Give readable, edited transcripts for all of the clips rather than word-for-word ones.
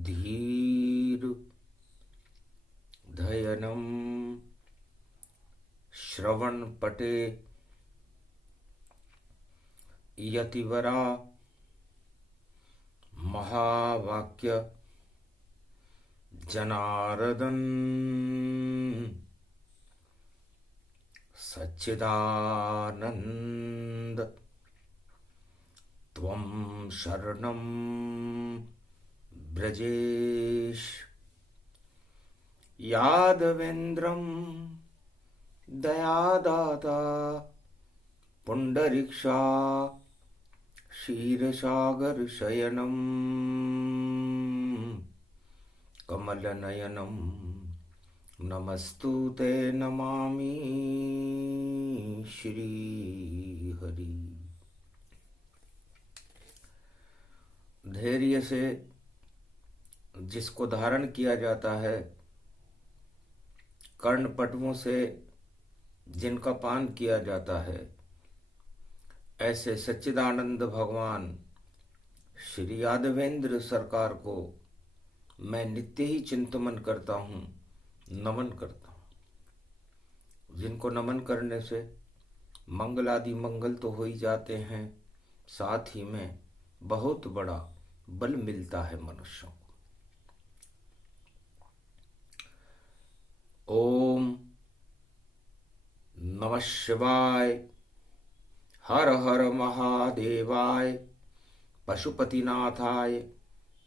धीर धयनम श्रवण पटे यतिवरा महावाक्य जनार्दन सच्चिदानंद त्वं शरणं ब्रजेश यादवेन्द्रं दयादाता पुंडरीक्षा क्षीरसागर शयनं कमलनयनं नमस्तुते नमामि श्रीहरि। धैर्य से जिसको धारण किया जाता है, कर्णपटुओं से जिनका पान किया जाता है, ऐसे सच्चिदानंद भगवान श्री यादवेंद्र सरकार को मैं नित्य ही चिंतन करता हूँ, नमन करता हूँ। जिनको नमन करने से मंगल आदि मंगल तो हो ही जाते हैं, साथ ही में बहुत बड़ा बल मिलता है मनुष्यों को। ओम नमः शिवाय। हर हर महादेवाय। पशुपतिनाथाय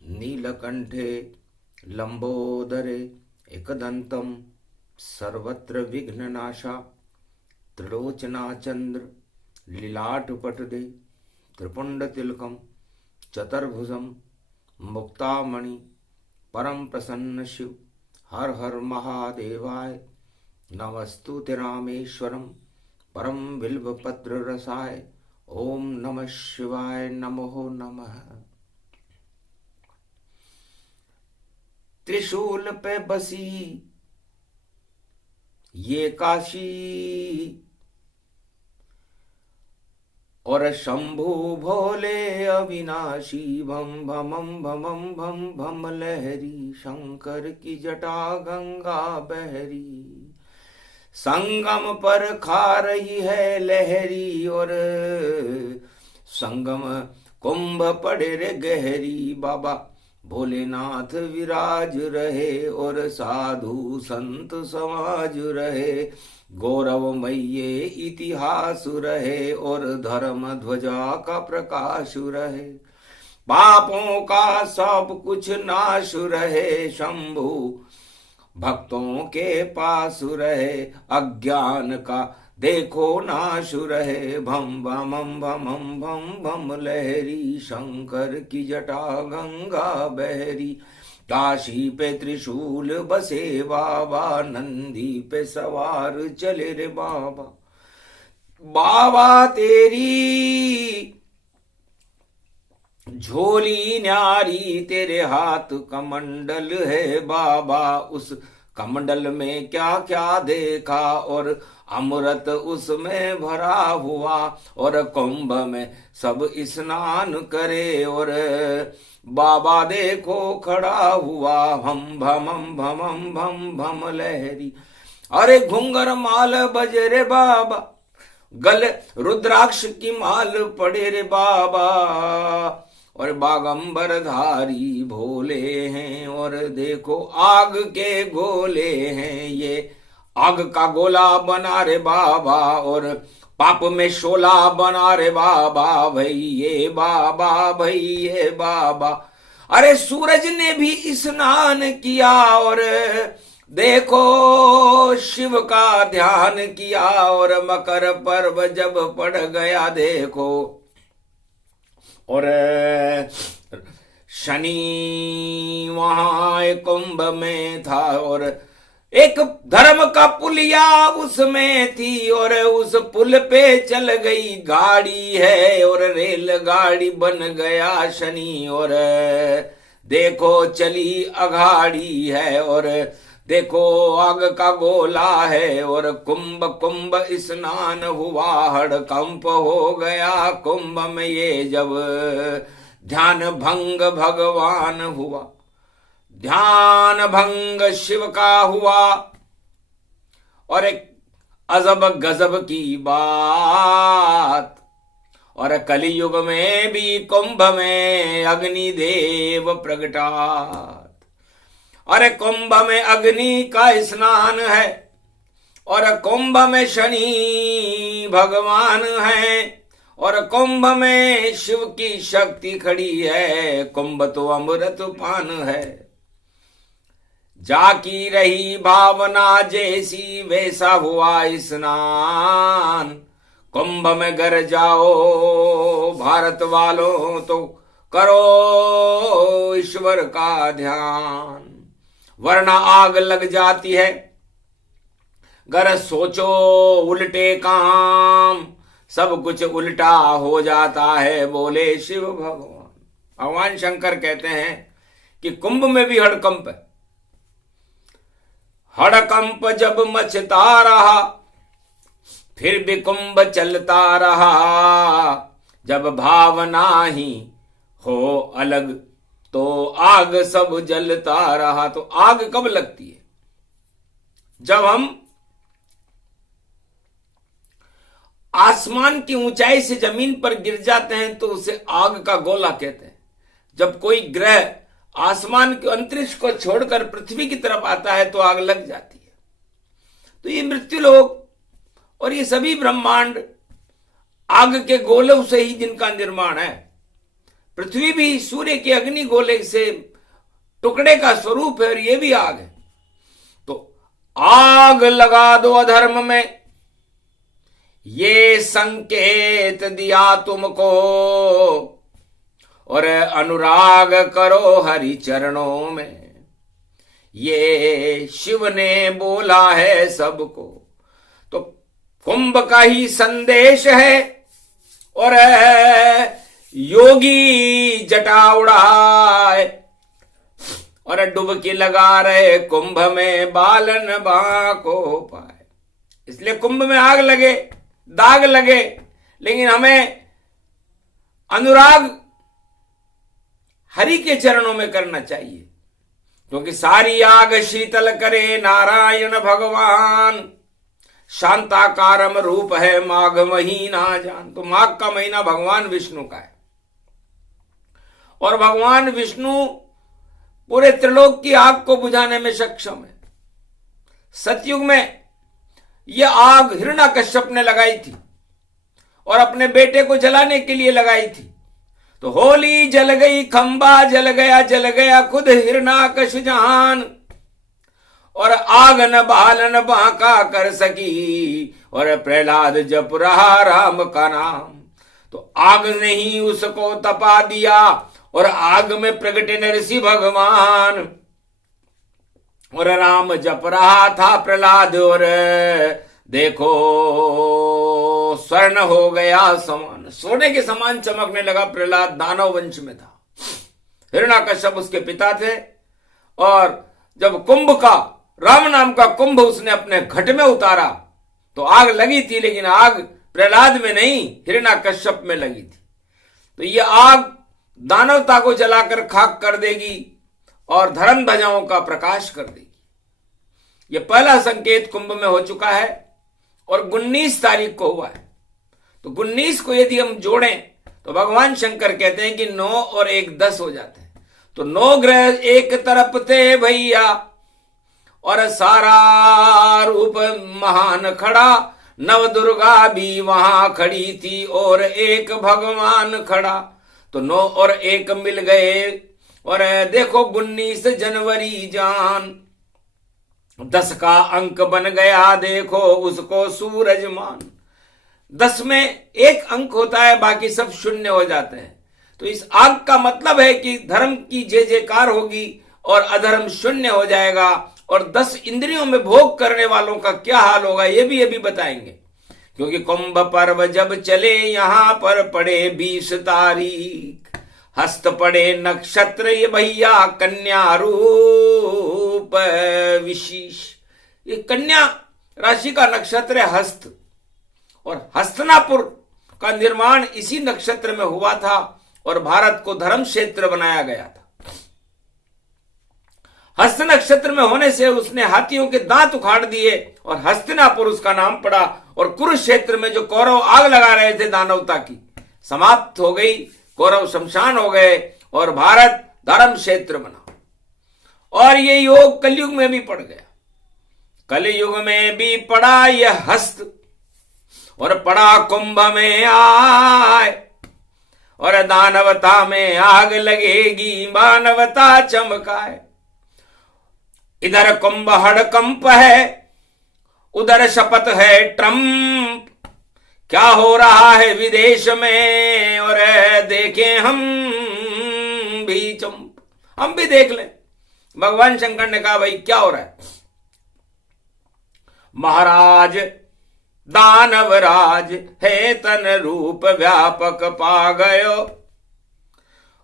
नीलकंठे लंबोदरे एकदंतम सर्वत्र विघ्ननाशा त्रिलोचना चंद्र लीलाटपटदे त्रिपुंड तिलकम चतुर्भुजम मुक्तामणि परम प्रसन्न शिव। हर हर महादेवाय। नमस्तुते रामेश्वरम परम बिल्वपत्र रसाय। ओम नमः शिवाय नमो नमः। त्रिशूल पे बसी ये काशी और शंभु भोले अविनाशी। भम भमम भमम भम भम लहरी शंकर की जटा गंगा बहरी। संगम पर खा रही है लहरी और संगम कुंभ पड़े रे गहरी। बाबा भोलेनाथ विराज रहे और साधु संत समाज रहे। गौरवमयी इतिहास रहे और धर्म ध्वजा का प्रकाश रहे। पापों का सब कुछ नाश रहे। शंभु भक्तों के पास रहे। अज्ञान का देखो नाश रहे। भम भम भम भम भम लहरी शंकर की जटा गंगा बहरी। काशी पे त्रिशूल बसे बाबा नंदी पे सवार चले रे बाबा। बाबा तेरी झोली न्यारी तेरे हाथ कमंडल है बाबा। उस कमंडल में क्या क्या देखा और अमृत उसमें भरा हुआ। और कुंभ में सब स्नान करे और बाबा देखो खड़ा हुआ। हम भमम भमम भम भम लहरी। अरे घुंगर माल बजे रे बाबा। गल रुद्राक्ष की माल पड़े रे बाबा। और बागंबर धारी भोले हैं और देखो आग के गोले हैं। ये आग का गोला बना रे बाबा और पाप में शोला बना रे बाबा। भैये बाबा भैये बाबा। अरे सूरज ने भी स्नान किया और देखो शिव का ध्यान किया। और मकर पर्व जब पड़ गया देखो और शनि वहां कुंभ में था। और एक धर्म का पुलिया उसमें थी और उस पुल पे चल गई गाड़ी है। और रेलगाड़ी बन गया शनि और देखो चली अघाड़ी है। और देखो आग का गोला है और कुंभ कुंभ स्नान हुआ। हड़कंप हो गया कुंभ में ये जब ध्यान भंग भगवान हुआ। ध्यान भंग शिव का हुआ। और एक अजब गजब की बात, और कलयुग में भी कुंभ में अग्निदेव प्रगटात। और कुंभ में अग्नि का स्नान है, और कुंभ में शनि भगवान है, और कुंभ में शिव की शक्ति खड़ी है। कुंभ तो अमृत पान है। जाकी रही भावना जैसी वैसा हुआ स्नान। कुंभ में गर जाओ भारत वालों तो करो ईश्वर का ध्यान, वरना आग लग जाती है। गर सोचो उल्टे काम, सब कुछ उल्टा हो जाता है, बोले शिव भगवान। भगवान शंकर कहते हैं कि कुंभ में भी हड़कंप है। हड़कंप जब मचता रहा, फिर भी कुंभ चलता रहा। जब भावना ही हो अलग, तो आग सब जलता रहा। तो आग कब लगती है? जब हम आसमान की ऊंचाई से जमीन पर गिर जाते हैं तो उसे आग का गोला कहते हैं। जब कोई ग्रह आसमान के अंतरिक्ष को छोड़कर पृथ्वी की तरफ आता है तो आग लग जाती है। तो ये मृत्युलोक और ये सभी ब्रह्मांड आग के गोलों से ही जिनका निर्माण है। पृथ्वी भी सूर्य के अग्नि गोले से टुकड़े का स्वरूप है और ये भी आग है। तो आग लगा दो अधर्म में, ये संकेत दिया तुमको, और अनुराग करो हरि चरणों में, ये शिव ने बोला है सबको। तो कुंभ का ही संदेश है, और योगी जटा उड़ाए और डुबकी लगा रहे कुंभ में, बालन बाको पाए। इसलिए कुंभ में आग लगे, दाग लगे, लेकिन हमें अनुराग हरि के चरणों में करना चाहिए, क्योंकि सारी आग शीतल करे नारायण भगवान। शांताकारम रूप है माघ महीना जान। तो माघ का महीना भगवान विष्णु का है, और भगवान विष्णु पूरे त्रिलोक की आग को बुझाने में सक्षम है। सतयुग में यह आग हिरण्याकश्यप ने लगाई थी और अपने बेटे को जलाने के लिए लगाई थी। तो होली जल गई, खंबा जल गया खुद हिरण्याकश जहान, और आग न बालन बांका कर सकी, और प्रहलाद जप रहा राम का नाम। तो आग ने ही उसको तपा दिया, और आग में प्रगटे नरसिंह भगवान, और राम जप रहा था प्रहलाद, और देखो स्वर्ण हो गया समान, सोने के समान चमकने लगा प्रहलाद। दानव वंश में था, हिरण्याकश्यप उसके पिता थे। और जब कुंभ का, राम नाम का कुंभ उसने अपने घट में उतारा तो आग लगी थी, लेकिन आग प्रहलाद में नहीं हिरण्याकश्यप में लगी थी। तो ये आग दानवता को जलाकर खाक कर देगी और धर्म ध्वजाओं का प्रकाश कर देगी। ये पहला संकेत कुंभ में हो चुका है, और 19 तारीख को हुआ है। तो 19 को यदि हम जोड़ें तो भगवान शंकर कहते हैं कि 9 और 1 10 हो जाते हैं। तो 9 ग्रह एक तरफ थे भैया, और सारा रूप महान खड़ा, नव दुर्गा भी वहां खड़ी थी, और एक भगवान खड़ा। तो 9 और 1 मिल गए, और देखो 19 जनवरी जान, 10 का अंक बन गया, देखो उसको सूरज मान। 10 में 1 अंक होता है, बाकी सब शून्य हो जाते हैं। तो इस आग का मतलब है कि धर्म की जय जयकार होगी और अधर्म शून्य हो जाएगा। और 10 इंद्रियों में भोग करने वालों का क्या हाल होगा ये भी अभी बताएंगे, क्योंकि कुंभ पर्व जब चले यहां पर पड़े 20 तारीख, हस्त पड़े नक्षत्र ये भैया कन्या रूप विशेष। ये कन्या राशि का नक्षत्र है हस्त, और हस्तनापुर का निर्माण इसी नक्षत्र में हुआ था, और भारत को धर्म क्षेत्र बनाया गया था। हस्त नक्षत्र में होने से उसने हाथियों के दांत उखाड़ दिए और हस्तिनापुर उसका नाम पड़ा। और कुरुक्षेत्र में जो कौरव आग लगा रहे थे दानवता की, समाप्त हो गई, कौरव शमशान हो गए और भारत धर्म क्षेत्र बना। और ये योग कलयुग में भी पड़ गया। कलयुग में भी पड़ा यह हस्त और पड़ा कुंभ में आए, और दानवता में आग लगेगी मानवता चमकाए। इधर कुंभ हड़कंप है, उधर शपथ है ट्रंप। क्या हो रहा है विदेश में, और देखें हम भी चंप, हम भी देख लें। भगवान शंकर ने कहा भाई क्या हो रहा है। महाराज दानवराज है तन रूप व्यापक पा गयो,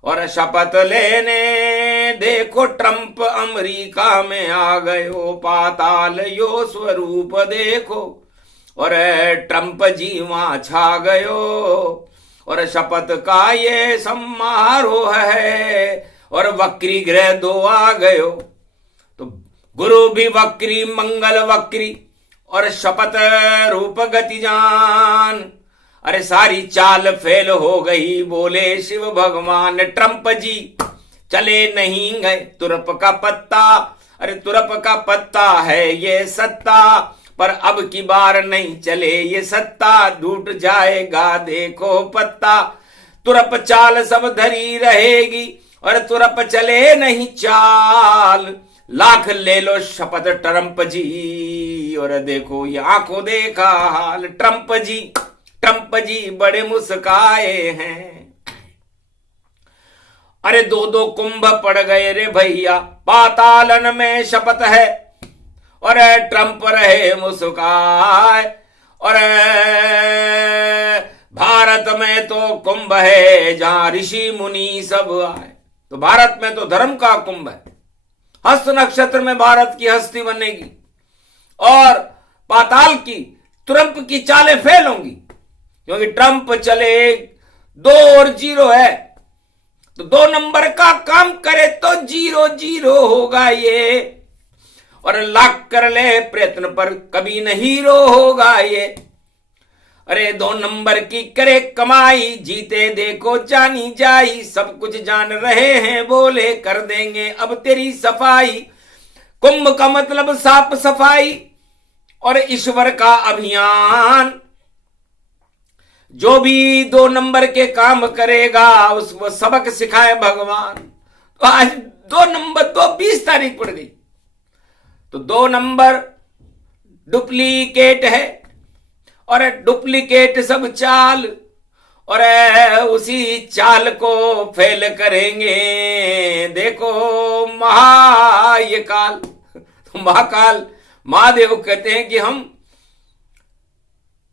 और शपथ लेने देखो ट्रंप अमेरिका में आ गयो। पाताल यो स्वरूप देखो, और ट्रंप जी वहां छा गयो। और शपथ का ये समारोह है, और वक्री ग्रह 2 आ गयो। तो गुरु भी वक्री मंगल वक्री, और शपथ रूप गति जान। अरे सारी चाल फेल हो गई, बोले शिव भगवान। ट्रंप जी चले नहीं गए तुरप का पत्ता। अरे तुरप का पत्ता है ये सत्ता, पर अब की बार नहीं चले ये सत्ता। टूट जाएगा देखो पत्ता, तुरप चाल सब धरी रहेगी, और तुरप चले नहीं चाल। लाख ले लो शपथ ट्रंप जी, और देखो ये आंखों देखा हाल। ट्रंप जी बड़े मुस्काए हैं। अरे 2 कुंभ पड़ गए रे भैया, पातालन में शपथ है, और ट्रंप रहे मुस्काए। और भारत में तो कुंभ है जहां ऋषि मुनि सब आए। तो भारत में तो धर्म का कुंभ है। हस्त नक्षत्र में भारत की हस्ती बनेगी, और पाताल की ट्रंप की चालें फेल होंगी, क्योंकि ट्रंप चले 2 और 0 है। तो 2 नंबर का काम करे तो 0-0 होगा ये, और लाख कर ले प्रयत्न पर कभी नहीं हीरो होगा ये। अरे 2 नंबर की करे कमाई, जीते देखो जानी जाई। सब कुछ जान रहे हैं बोले कर देंगे अब तेरी सफाई। कुंभ का मतलब साफ सफाई और ईश्वर का अभियान। जो भी 2 नंबर के काम करेगा उसको सबक सिखाए भगवान। तो आज 2 नंबर तो 20 तारीख पड़ गई, तो 2 नंबर डुप्लीकेट है, और डुप्लीकेट सब चाल, और उसी चाल को फेल करेंगे देखो महाकाल। तो महाकाल महादेव कहते हैं कि हम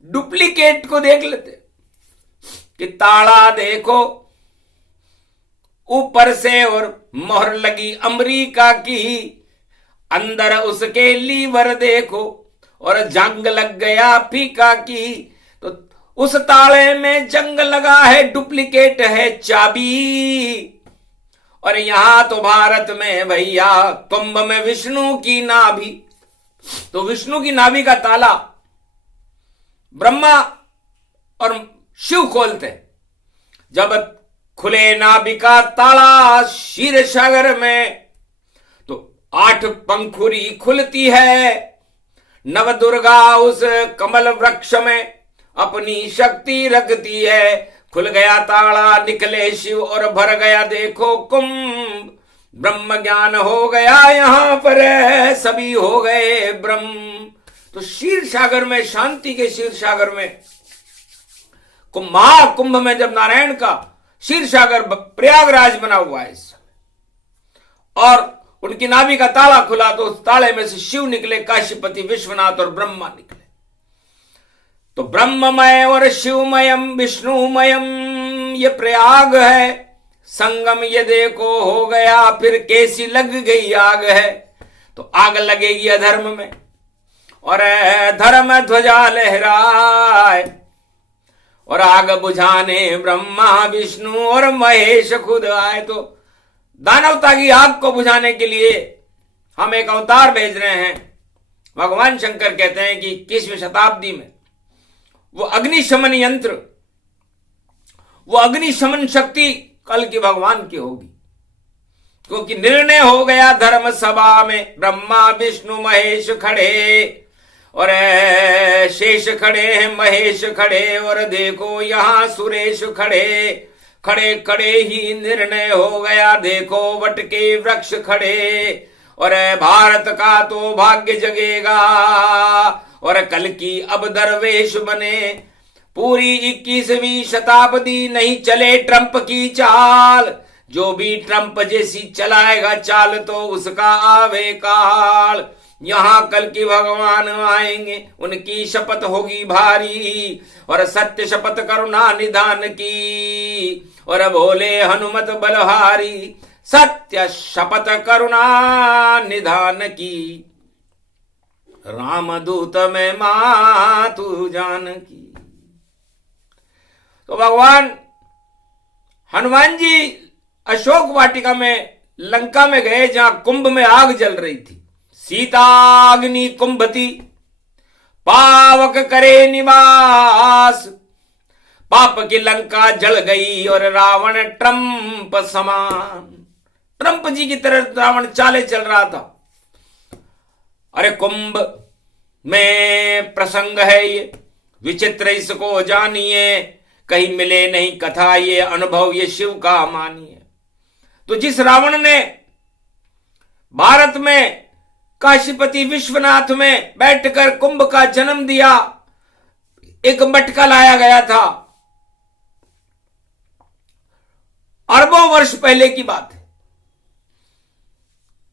डुप्लीकेट को देख लेते कि ताला देखो ऊपर से और मोहर लगी अमेरिका की, अंदर उसके लीवर देखो और जंग लग गया फीका की। तो उस ताले में जंग लगा है, डुप्लीकेट है चाबी। और यहां तो भारत में भैया कुंभ में विष्णु की नाभि। तो विष्णु की नाभि का ताला ब्रह्मा और शिव खोलते। जब खुले नाभि का ताला क्षीर सागर में, तो 8 पंखुरी खुलती है। नव दुर्गा उस कमल वृक्ष में अपनी शक्ति रखती है। खुल गया ताला निकले शिव और भर गया देखो कुंभ। ब्रह्म ज्ञान हो गया यहां पर, सभी हो गए ब्रह्म। तो क्षीर सागर में, शांति के क्षीर सागर में, महाकुंभ में जब नारायण का क्षीर सागर प्रयागराज बना हुआ है इस समय, और उनकी नाभि का ताला खुला तो उस ताले में से शिव निकले, काशीपति विश्वनाथ और ब्रह्मा निकले। तो ब्रह्ममय और शिवमयम विष्णुमयम ये प्रयाग है। संगम ये देखो हो गया, फिर कैसी लग गई आग है। तो आग लगेगी अधर्म में और धर्म ध्वजा लहराए, और आग बुझाने ब्रह्मा विष्णु और महेश खुद आए। तो दानवता की आग को बुझाने के लिए हम एक अवतार भेज रहे हैं। भगवान शंकर कहते हैं कि 21वीं शताब्दी में वो अग्निशमन यंत्र, वो अग्निशमन शक्ति कल की भगवान की होगी, क्योंकि निर्णय हो गया धर्म सभा में, ब्रह्मा विष्णु महेश खड़े और शेष खड़े हैं, महेश खड़े और देखो यहां सुरेश खड़े, खड़े खड़े ही निर्णय हो गया, देखो वट के वृक्ष खड़े और भारत का तो भाग्य जगेगा और कल की अब दरवेश बने। पूरी 21वीं शताब्दी नहीं चले ट्रंप की चाल, जो भी ट्रंप जैसी चलाएगा चाल तो उसका आवे काल। यहां कल की भगवान आएंगे, उनकी शपथ होगी भारी और सत्य शपथ करुणा निधान की और बोले हनुमत बलहारी, सत्य शपथ करुणा निधान की, रामदूत में मातु जानकी। तो भगवान हनुमान जी अशोक वाटिका में लंका में गए, जहां कुंभ में आग जल रही थी। सीताग्नि कुंभती पावक करे निवास, पाप की लंका जल गई और रावण ट्रंप समान। ट्रंप जी की तरह रावण चाले चल रहा था। अरे कुंभ में प्रसंग है ये, विचित्र इसको जानिए, कहीं मिले नहीं कथा ये अनुभव, ये शिव का मानिए। तो जिस रावण ने भारत में काशीपति विश्वनाथ में बैठकर कुंभ का जन्म दिया, एक मटका लाया गया था, अरबों वर्ष पहले की बात है।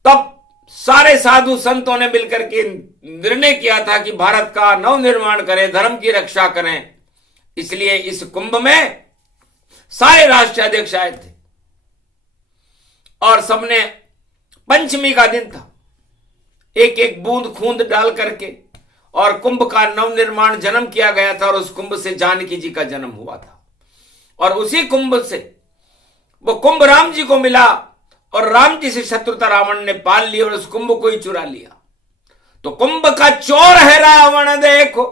तब सारे साधु संतों ने मिलकर के निर्णय किया था कि भारत का नवनिर्माण करें, धर्म की रक्षा करें। इसलिए इस कुंभ में सारे राष्ट्राध्यक्ष आए थे और सबने, पंचमी का दिन था, एक एक बूंद खूंद डाल करके और कुंभ का नवनिर्माण जन्म किया गया था और उस कुंभ से जानकी जी का जन्म हुआ था। और उसी कुंभ से वो कुंभ राम जी को मिला और राम जी से शत्रुता रावण ने पाल ली और उस कुंभ को ही चुरा लिया। तो कुंभ का चोर है रावण, देखो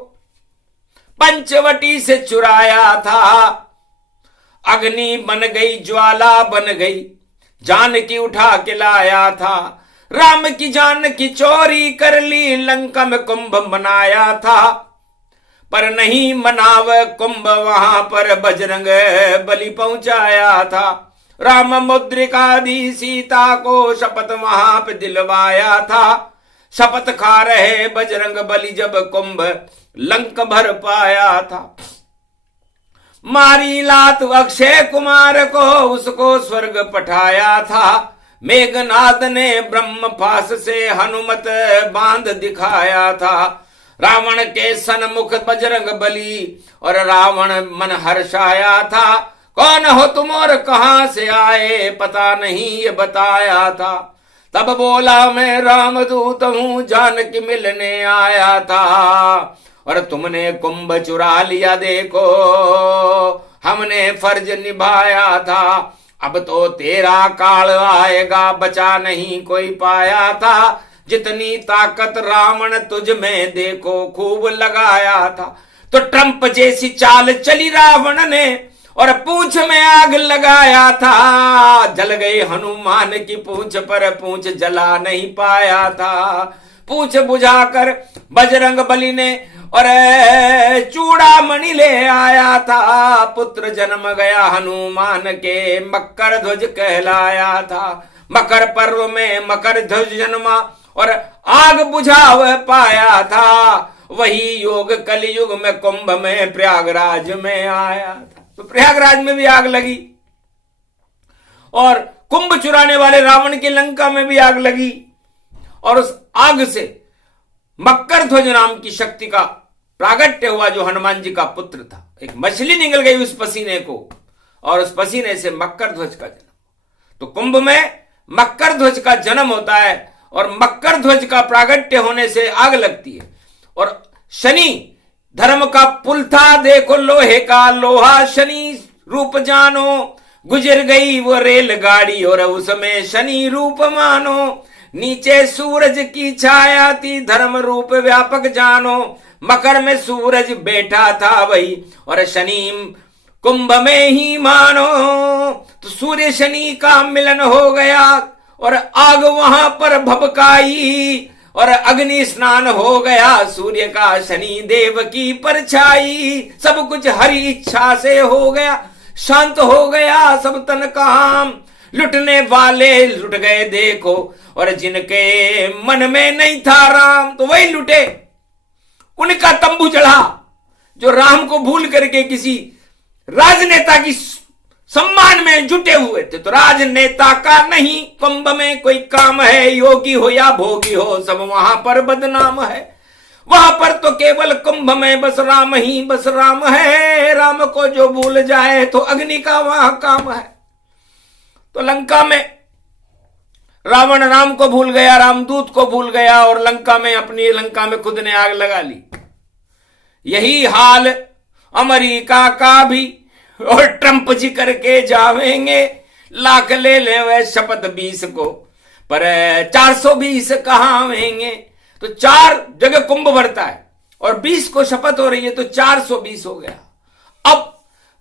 पंचवटी से चुराया था, अग्नि बन गई ज्वाला बन गई, जानकी उठा के लाया था, राम की जान की चोरी कर ली, लंका में कुंभ बनाया था। पर नहीं मनाव कुंभ वहां पर बजरंग बलि पहुंचाया था, राम मुद्रिका दी सीता को शपथ वहां पे दिलवाया था, शपथ खा रहे बजरंग बलि जब कुंभ लंक भर पाया था। मारी लात अक्षय कुमार को उसको स्वर्ग पठाया था, मेघनाद ने ब्रह्मपास से हनुमत बांध दिखाया था, रावण के सन्मुख बजरंग बली और रावण मन हर्षाया था, कौन हो तुम और कहां से आए पता नहीं ये बताया था। तब बोला मैं रामदूत हूं जानकी मिलने आया था, और तुमने कुंभ चुरा लिया देखो हमने फर्ज निभाया था, अब तो तेरा काल आएगा बचा नहीं कोई पाया था, जितनी ताकत रावण तुझ में देखो खूब लगाया था। तो ट्रंप जैसी चाल चली रावण ने और पूंछ में आग लगाया था, जल गई हनुमान की पूंछ पर पूंछ जला नहीं पाया था। पूंछ बुझाकर बजरंग बली ने और चूड़ामणि ले आया था, पुत्र जन्म गया हनुमान के मकर ध्वज कहलाया था। मकर पर्व में मकर ध्वज जन्मा और आग बुझाव पाया था, वही योग कलयुग में कुंभ में प्रयागराज में आया था। तो प्रयागराज में भी आग लगी और कुंभ चुराने वाले रावण की लंका में भी आग लगी, और उस आग से मकर ध्वज नाम की शक्ति का प्रागट्य हुआ जो हनुमान जी का पुत्र था। एक मछली निकल गई उस पसीने को और उस पसीने से मकर ध्वज का जन्म। तो कुंभ में मकर ध्वज का जन्म होता है और मकर ध्वज का प्रागट्य होने से आग लगती है। और शनि धर्म का पुल था, देखो लोहे का लोहा शनि रूप जानो, गुजर गई वो रेलगाड़ी और उसमें शनि रूप मानो, नीचे सूरज की छाया थी, धर्म रूप व्यापक जानो। मकर में सूरज बैठा था वही, और शनि कुंभ में ही मानो। तो सूर्य शनि का मिलन हो गया, और आग वहां पर भभकाई, और अग्नि स्नान हो गया सूर्य का शनि देव की परछाई। सब कुछ हरि इच्छा से हो गया, शांत हो गया सब तन काम। लुटने वाले लुट गए देखो, और जिनके मन में नहीं था राम, तो वही लुटे। उनका तंबू चढ़ा जो राम को भूल करके किसी राजनेता की सम्मान में जुटे हुए थे। तो राजनेता का नहीं कुंभ में कोई काम है, योगी हो या भोगी हो सब वहां पर बदनाम है। वहां पर तो केवल कुंभ में बस राम ही बस राम है। राम को जो भूल जाए तो अग्नि का वहां काम है। तो लंका में रावण राम को भूल गया, रामदूत को भूल गया, और लंका में अपनी लंका में खुद ने आग लगा ली। यही हाल अमेरिका का भी, और ट्रंप जी करके जावेंगे। लाख ले ले वह शपथ 20 को, पर 420 कहां आवेंगे। तो 4 जगह कुंभ भरता है और 20 को शपथ हो रही है, तो 420 हो गया। अब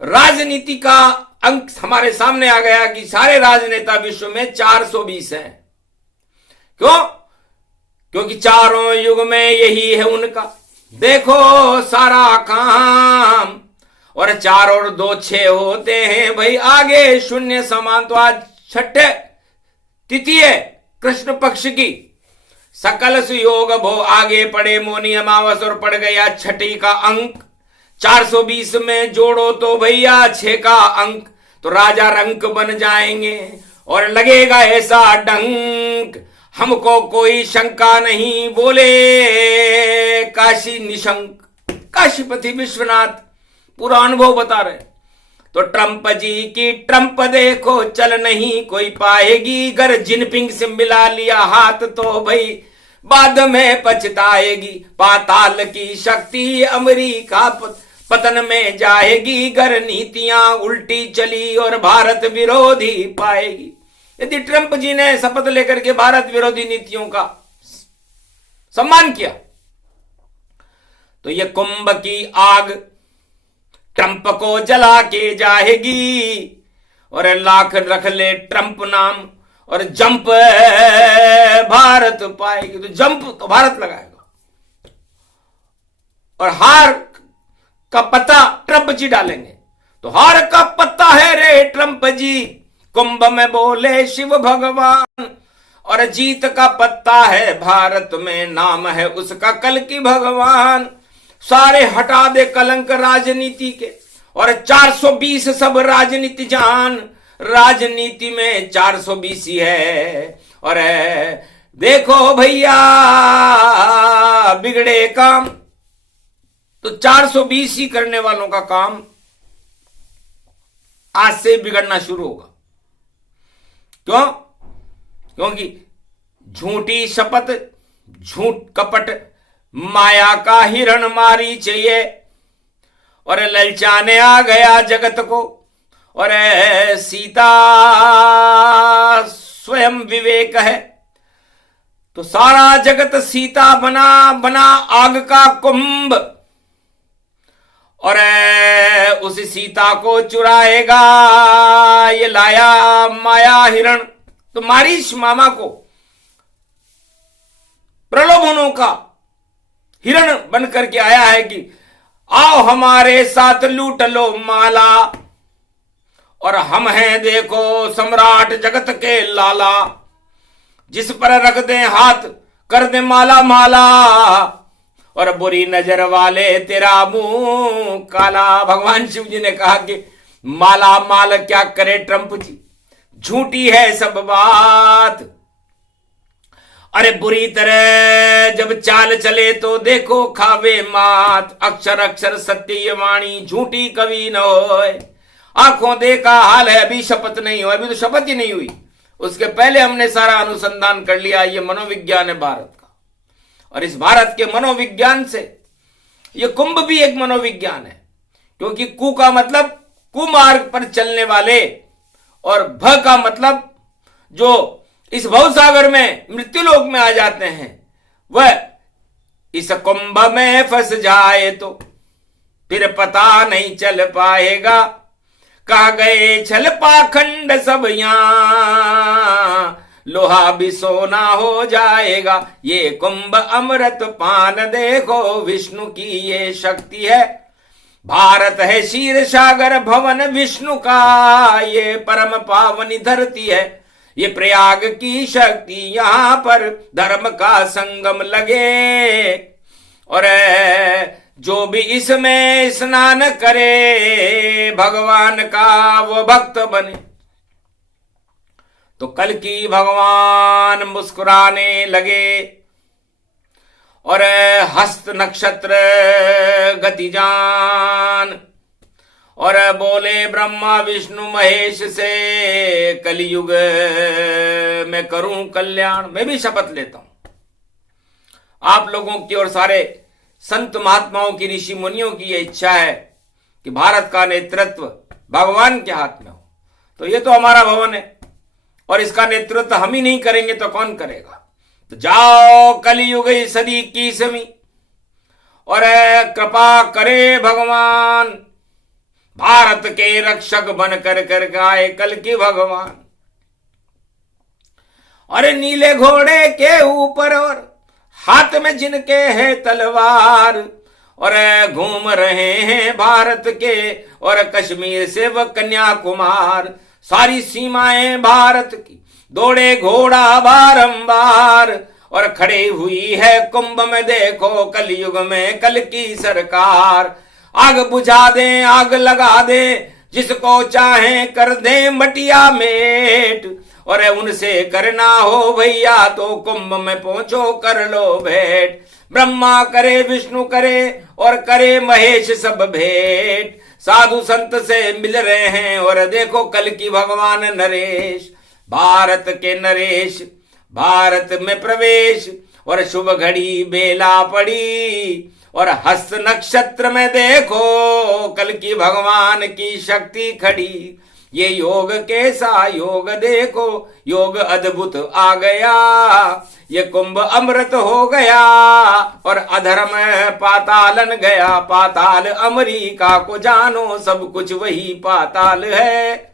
राजनीति का अंक हमारे सामने आ गया कि सारे राजनेता विश्व में 420 हैं। क्यों? क्योंकि चारों युग में यही है उनका। देखो सारा काम, और 4 और 2 6 होते हैं भाई। आगे शून्य समान, तो आज छठे तिथि है कृष्ण पक्ष की। सकल सुयोग भो आगे पड़े मोनी अमावस, और पड़ गया छठी का अंक। 420 में जोड़ो तो भैया 6 का अंक, तो राजा रंक बन जाएंगे। और लगेगा ऐसा डंक, हमको कोई शंका नहीं, बोले काशी निशंक। काशीपति विश्वनाथ पूरा अनुभव बता रहे। तो ट्रंप जी की ट्रंप देखो चल नहीं कोई पाएगी। अगर जिनपिंग से मिला लिया हाथ तो भाई बाद में पछताएगी। पाताल की शक्ति अमेरिका पतन में जाएगी। अगर नीतियां उल्टी चली और भारत विरोधी पाएगी। यदि ट्रंप जी ने शपथ लेकर के भारत विरोधी नीतियों का सम्मान किया, तो यह कुंभ की आग ट्रंप को जला के जाएगी। और लाख रख ले ट्रंप नाम, और जंप भारत पाएगी। तो जंप तो भारत लगाएगा, और हार का पत्ता ट्रंप जी डालेंगे। तो हार का पत्ता है रे ट्रंप जी, कुंभ में बोले शिव भगवान। और जीत का पत्ता है भारत में, नाम है उसका कल की भगवान। सारे हटा दे कलंक राजनीति के, और 420 सब राजनीति जान। राजनीति में 420 ही है। और देखो भैया बिगड़े काम, तो 420 ही करने वालों का काम आज से बिगड़ना शुरू होगा। क्यों? क्योंकि झूठी शपथ, झूठ कपट, माया का हिरण मारी चाहिए, और ललचाने आ गया जगत को। और सीता स्वयं विवेक है, तो सारा जगत सीता बना बना आग का कुंभ। और उस सीता को चुराएगा ये लाया माया हिरण। तो मारीच मामा को प्रलोभनों का हिरण बन करके आया है कि आओ हमारे साथ लूट लो माला, और हम हैं देखो सम्राट जगत के लाला। जिस पर रख दे हाथ कर दे माला माला, और बुरी नजर वाले तेरा मुंह काला। भगवान शिव जी ने कहा कि माला माल क्या करे ट्रंप जी, झूठी है सब बात। अरे बुरी तरह जब चाल चले तो देखो खावे मात। अक्षर अक्षर सत्य ये वाणी, झूठी कभी न होए। आंखों देखा हाल है, अभी शपथ नहीं हुई। अभी तो शपथ ही नहीं हुई, उसके पहले हमने सारा अनुसंधान कर लिया। ये मनोविज्ञान है भारत का, और इस भारत के मनोविज्ञान से ये कुंभ भी एक मनोविज्ञान है। क्योंकि कु का मतलब कुमार्ग पर चलने वाले, और भ का मतलब जो इस भवसागर में मृत्युलोक में आ जाते हैं, वह इस कुंभ में फंस जाए तो फिर पता नहीं चल पाएगा, कहाँ गए छल पाखंड सब यहां, लोहा भी सोना हो जाएगा। ये कुंभ अमृत पान देखो, विष्णु की ये शक्ति है। भारत है क्षीर सागर भवन विष्णु का, ये परम पावनी धरती है। ये प्रयाग की शक्ति, यहां पर धर्म का संगम लगे, और जो भी इसमें स्नान करे भगवान का वो भक्त बने। तो कल की भगवान मुस्कुराने लगे और हस्त नक्षत्र गति जान, और बोले ब्रह्मा विष्णु महेश से कलयुग में करूं कल्याण। मैं भी शपथ लेता हूं आप लोगों की और सारे संत महात्माओं की, ऋषि मुनियों की यह इच्छा है कि भारत का नेतृत्व भगवान के हाथ में हो। तो ये तो हमारा भवन है और इसका नेतृत्व हम ही नहीं करेंगे तो कौन करेगा। तो जाओ कलयुग सदी की समी, और कृपा करे भगवान, भारत के रक्षक बन कर गाए कल की भगवान। अरे नीले घोड़े के ऊपर और हाथ में जिनके है तलवार, और घूम रहे हैं भारत के और कश्मीर से व कन्याकुमार, सारी सीमाएं भारत की दौड़े घोड़ा बारंबार, और खड़ी हुई है कुंभ में देखो कलयुग में कल की सरकार। आग बुझा दे आग लगा दे, जिसको चाहे कर दे मटिया मेट, और उनसे करना हो भैया तो कुंभ में पहुंचो कर लो भेंट। ब्रह्मा करे विष्णु करे और करे महेश सब भेंट, साधु संत से मिल रहे हैं और देखो कल की भगवान नरेश। भारत के नरेश भारत में प्रवेश, और शुभ घड़ी बेला पड़ी, और हस्त नक्षत्र में देखो कल की भगवान की शक्ति खड़ी। ये योग कैसा योग देखो, योग अद्भुत आ गया, ये कुंभ अमृत हो गया, और अधर्म पातालन गया। पाताल अमरीका को जानो, सब कुछ वही पाताल है,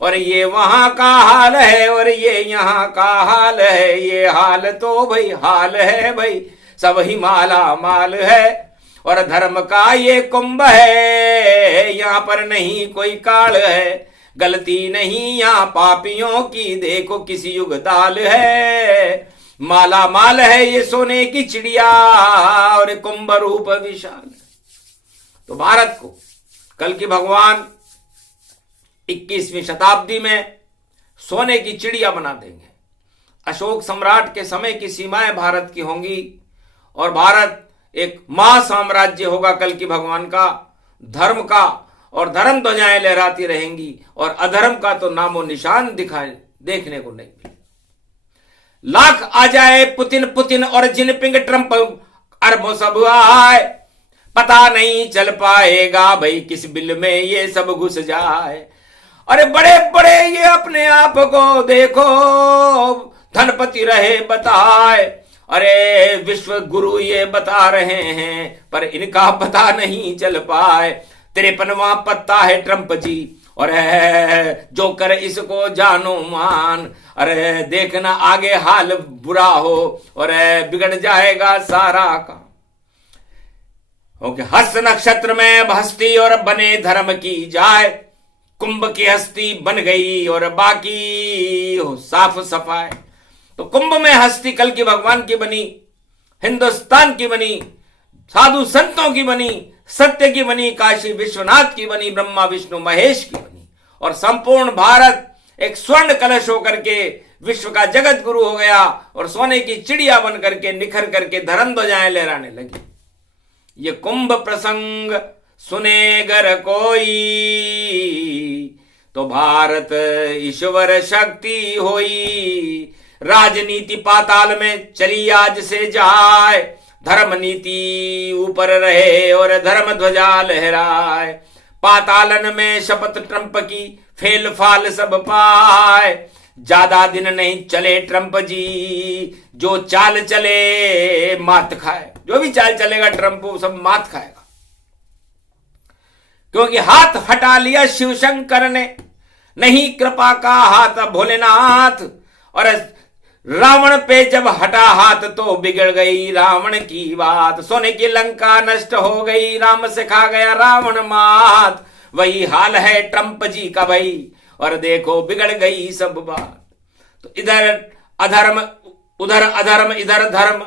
और ये वहां का हाल है और ये यहाँ का हाल है। ये हाल तो भाई हाल है भाई, सब ही माला माल है, और धर्म का ये कुंभ है, यहाँ पर नहीं कोई काल है। गलती नहीं यहाँ पापियों की, देखो किसी युग दाल है। माला माल है ये सोने की चिड़िया, और कुंभ रूप विशाल। तो भारत को कल की भगवान 21वीं शताब्दी में सोने की चिड़िया बना देंगे। अशोक सम्राट के समय की सीमाएं भारत की होंगी, और भारत एक महासाम्राज्य होगा कल की भगवान का, धर्म का, और धर्म ध्वजाएं लहराती रहेंगी, और अधर्म का तो नामो निशान दिखाए देखने को नहीं मिले। लाख आ जाए पुतिन और जिनपिंग ट्रंप अरबों सब आए, पता नहीं चल पाएगा भाई किस बिल में ये सब घुस जाए। अरे बड़े बड़े ये अपने आप को देखो धनपति रहे बताए, अरे विश्व गुरु ये बता रहे हैं पर इनका पता नहीं चल पाए। 53वां पत्ता है ट्रंप जी, और है जो कर इसको जानो मान। अरे देखना आगे हाल बुरा हो और बिगड़ जाएगा सारा काम। ओके, हस्त नक्षत्र में हस्ती और बने धर्म की जाए, कुंभ की हस्ती बन गई और बाकी हो साफ सफाई। तो कुंभ में हस्ती कल की भगवान की बनी, हिंदुस्तान की बनी, साधु संतों की बनी, सत्य की बनी, काशी विश्वनाथ की बनी, ब्रह्मा विष्णु महेश की बनी, और संपूर्ण भारत एक स्वर्ण कलश होकर के विश्व का जगत गुरु हो गया, और सोने की चिड़िया बन करके निखर करके धर्म ध्वजाएं लहराने लगी। ये कुंभ प्रसंग सुनेगर कोई, तो भारत ईश्वर शक्ति होई। राजनीति पाताल में चली आज से जाए, धर्म नीति ऊपर रहे और धर्म ध्वजा लहराए। पातालन में शपथ ट्रंप की, फेल फाल सब पाए। ज्यादा दिन नहीं चले ट्रंप जी, जो चाल चले मात खाए। जो भी चाल चलेगा ट्रंप वो सब मात खाएगा, क्योंकि हाथ हटा लिया शिवशंकर ने, नहीं कृपा का हाथ भोलेनाथ। और रावण पे जब हटा हाथ तो बिगड़ गई रावण की बात। सोने की लंका नष्ट हो गई, राम से खा गया रावण मात। वही हाल है ट्रंप जी का भाई, और देखो बिगड़ गई सब बात। तो इधर अधर्म, उधर अधर्म, इधर धर्म,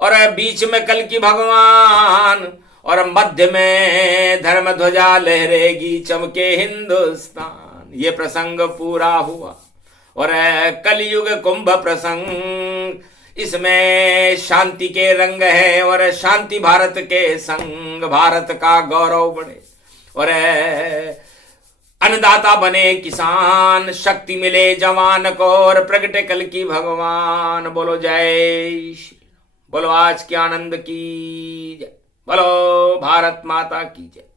और बीच में कल की भगवान, और मध्य में धर्म ध्वजा लहरेगी चमके हिंदुस्तान। ये प्रसंग पूरा हुआ और कलयुग कुंभ प्रसंग, इसमें शांति के रंग है और शांति भारत के संग। भारत का गौरव बढ़े और अन्नदाता बने किसान, शक्ति मिले जवान को और प्रगटे कल की भगवान। बोलो जय श्री, बोलो आज के आनंद की जय, बोलो भारत माता की जय।